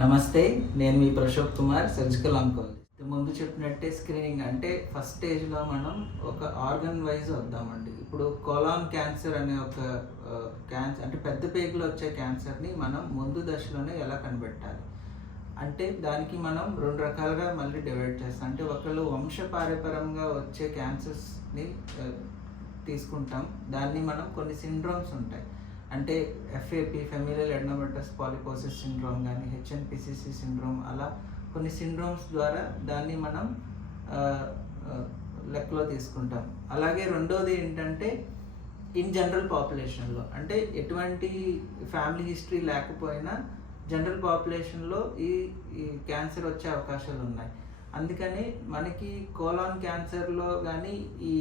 నమస్తే నేను మీ ప్రశోక్ కుమార్ సర్జికల్ ఆంకాలజిస్ట్ ముందు చెప్పినట్టే స్క్రీనింగ్ అంటే ఫస్ట్ స్టేజ్లో మనం ఒక ఆర్గన్ వైజ్ వద్దామండి. ఇప్పుడు కొలాన్ క్యాన్సర్ అనే ఒక క్యాన్సర్ అంటే పెద్ద పేగులో వచ్చే క్యాన్సర్ని మనం ముందు దశలోనే ఎలా కనిపెట్టాలి? అంటే దానికి మనం రెండు రకాలుగా మళ్ళీ డివైడ్ చేస్తాం. అంటే ఒకళ్ళు వంశపారపరంగా వచ్చే క్యాన్సర్స్ని తీసుకుంటాం. దాన్ని మనం కొన్ని సిండ్రోమ్స్ ఉంటాయి. అంటే FAP familial adenomatous polyposis syndrome కానీ హెచ్ఎన్పిసిసి సిండ్రోమ్ అలా కొన్ని సిండ్రోమ్స్ ద్వారా దాన్ని మనం లెక్కలో తీసుకుంటాం. అలాగే రెండోది ఏంటంటే ఇన్ జనరల్ పాపులేషన్లో అంటే ఎటువంటి ఫ్యామిలీ హిస్టరీ లేకపోయినా జనరల్ పాపులేషన్లో ఈ ఈ క్యాన్సర్ వచ్చే అవకాశాలు ఉన్నాయి. అందుకని మనకి కోలాన్ క్యాన్సర్లో కానీ ఈ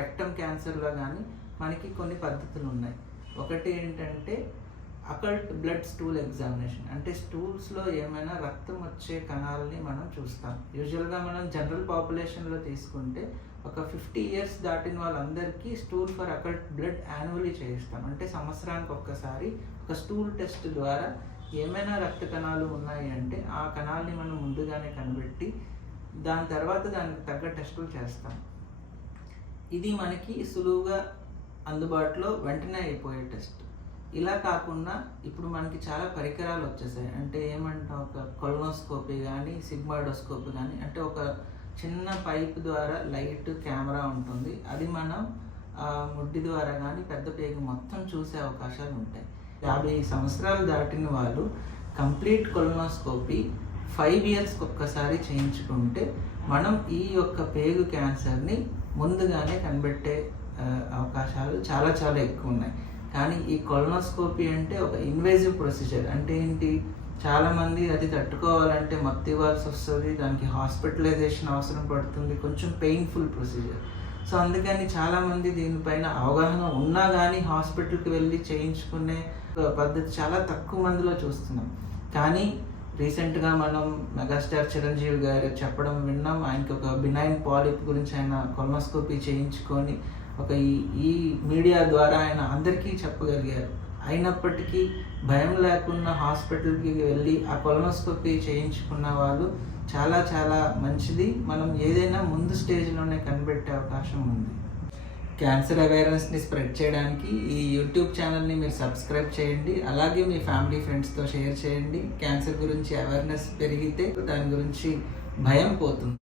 రెక్టమ్ క్యాన్సర్లో కానీ మనకి కొన్ని పద్ధతులు ఉన్నాయి. ఒకటి ఏంటంటే అకల్ట్ బ్లడ్ స్టూల్ ఎగ్జామినేషన్. అంటే స్టూల్స్లో ఏమైనా రక్తం వచ్చే కణాలని మనం చూస్తాం. యూజువల్గా మనం జనరల్ పాపులేషన్లో తీసుకుంటే ఒక ఫిఫ్టీ ఇయర్స్ దాటిన వాళ్ళందరికీ stool for occult blood annually చేయిస్తాం. అంటే సంవత్సరానికి ఒక్కసారి ఒక స్టూల్ టెస్ట్ ద్వారా ఏమైనా రక్త కణాలు ఉన్నాయి అంటే ఆ కణాలని మనం ముందుగానే కనిపెట్టి దాని తర్వాత దానికి తగ్గ టెస్టులు చేస్తాం. ఇది మనకి సులువుగా అందుబాటులో వెంటనే అయిపోయే టెస్ట్. ఇలా కాకుండా ఇప్పుడు మనకి చాలా పరికరాలు వచ్చేసాయి. అంటే ఏమంటాం ఒక కొలనోస్కోపీ కానీ సిగ్మాడోస్కోపీ కానీ అంటే ఒక చిన్న పైప్ ద్వారా లైట్ కెమెరా ఉంటుంది. అది మనం ఆ, ముడ్డి ద్వారా కానీ పెద్ద పేగు మొత్తం చూసే అవకాశాలు ఉంటాయి. యాభై సంవత్సరాలు దాటిన వాళ్ళు కంప్లీట్ కొలనోస్కోపీ ఫైవ్ ఇయర్స్కి ఒక్కసారి చేయించుకుంటే మనం ఈ యొక్క పేగు క్యాన్సర్ని ముందుగానే కనిపెట్టే అవకాశాలు చాలా చాలా ఎక్కువ ఉన్నాయి కానీ ఈ కొలనోస్కోపీ అంటే ఒక ఇన్వేజివ్ ప్రొసీజర్. అంటే ఏంటి? చాలామంది అది తట్టుకోవాలంటే మత్తు ఇవ్వాల్సి వస్తుంది దానికి హాస్పిటలైజేషన్ అవసరం పడుతుంది కొంచెం పెయిన్ఫుల్ ప్రొసీజర్. సో అందుకని చాలామంది దీనిపైన అవగాహన ఉన్నా కానీ హాస్పిటల్కి వెళ్ళి చేయించుకునే పద్ధతి చాలా తక్కువ మందిలో చూస్తున్నాం. కానీ రీసెంట్గా మనం మెగాస్టార్ చిరంజీవి గారు చెప్పడం విన్నాం. ఆయనకి ఒక బినైన్ పాలిప్ గురించి ఆయన కొలనోస్కోపీ చేయించుకొని ఒక ఈ ఈ మీడియా ద్వారా ఆయన అందరికీ చెప్పగలిగారు. అయినప్పటికీ భయం లేకుండా హాస్పిటల్కి వెళ్ళి ఆ కొలనోస్కోపీ చేయించుకున్న వాళ్ళు చాలా చాలా మంచిది. మనం ఏదైనా ముందు స్టేజ్లోనే కనిపెట్టే అవకాశం ఉంది. క్యాన్సర్ అవేర్నెస్ని స్ప్రెడ్ చేయడానికి ఈ యూట్యూబ్ ఛానల్ని మీరు సబ్స్క్రైబ్ చేయండి. అలాగే మీ ఫ్యామిలీ ఫ్రెండ్స్తో షేర్ చేయండి. క్యాన్సర్ గురించి అవేర్నెస్ పెరిగితే దాని గురించి భయం పోతుంది.